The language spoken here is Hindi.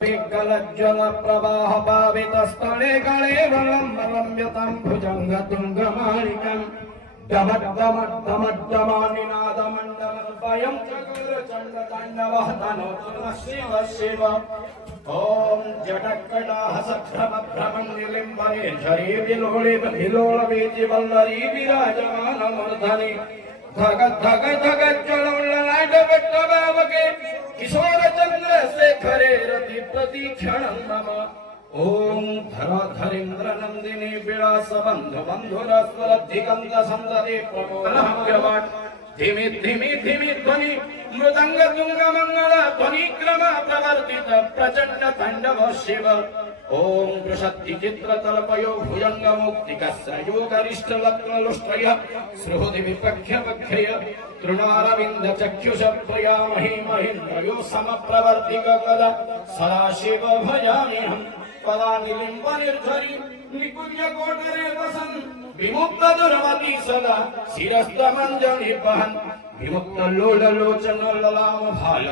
पिङ्गलज्ज्वल प्रवाह पावितस्थले कलेवरं भुजंग तुंगमालिकं दमद्दमद्दमद्दमानिनादमण्डलं चक्रचण्डताण्डवः तनोतु नमः शिव शिव। ॐ जटकटाहसभ्रमभ्रमन्निलिम्बने झरी विलोलवीचिवल्लरी विराजमानमूर्धनि धग धग धग ज्वलल्ललाटवट्टभावके किशोर चन्द्रशेखरे रति प्रतीक्षणं नम। ओम धराधरेन्द्र नंदिनी विलास बंधु बंधुरस्वरधिगंध संतति प्रमोदनव्यवाट धिमि धिमि धिमि ध्वनि मृदंग तुंग मंगल ध्वनि क्रम प्रवर्तित प्रचंड तांडव शिव। ओम वृषद्धि चित्र तलपयो भुजंग मुक्तिकस्रयो गरिष्ठ लग्न लुष्ट्रय सृहृदि विपक्ष्य पक्षय तृणारविंद चक्षुष प्रिया मही महेन्द्रयो समप्रवर्तिक कदा सदा शिव भजामि हम। पदा निलिम्ब निर्झरी निकुंज कोटरे वसन विमुक्त दुर्मति सदा शिरस्तमंजनि बहन विमुक्त लोल लोचन ललाम भाल